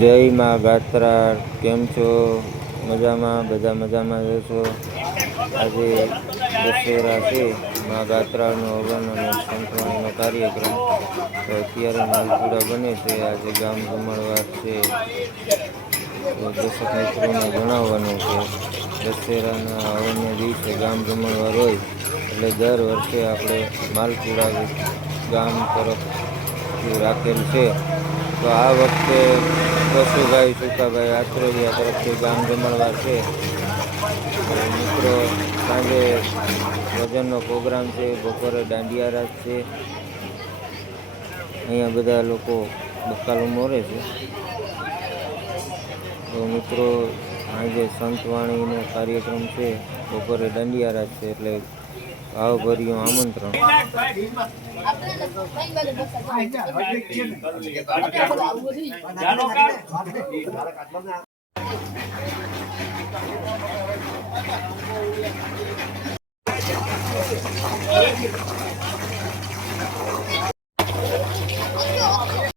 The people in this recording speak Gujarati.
જય માં ગાત્રા, કેમ છો? મજામાં? બધા મજામાં રહેશો. આજે દશેરા છે, માં ગાત્રાનો હવન અને સંતવાણીનો કાર્યક્રમ. તો અત્યારે માલપુડા બને છે. આજે ગામ જમણવાર છે. તો દર્શક મિત્રોને જણાવવાનું કે દશેરાના હવનના દિવસે ગામ જમણવાર હોય એટલે દર વર્ષે આપણે માલપુડા ગામ તરફથી રાખેલ છે. તો આ વખતે કશુભાઈ સુકાભાઈ આત્રેલિયા તરફથી ગામ જમણવાર છે. તો મિત્રો, સાંજે ભજનનો પ્રોગ્રામ છે. બપોરે દાંડિયા રાસ છે. અહીંયા બધા લોકો બકાલો મોરે છે. તો મિત્રો, આજે સંતવાણીનો કાર્યક્રમ છે. બપોરે દાંડિયા રાસ છે. એટલે ભાવભર્યું આમંત્રણ.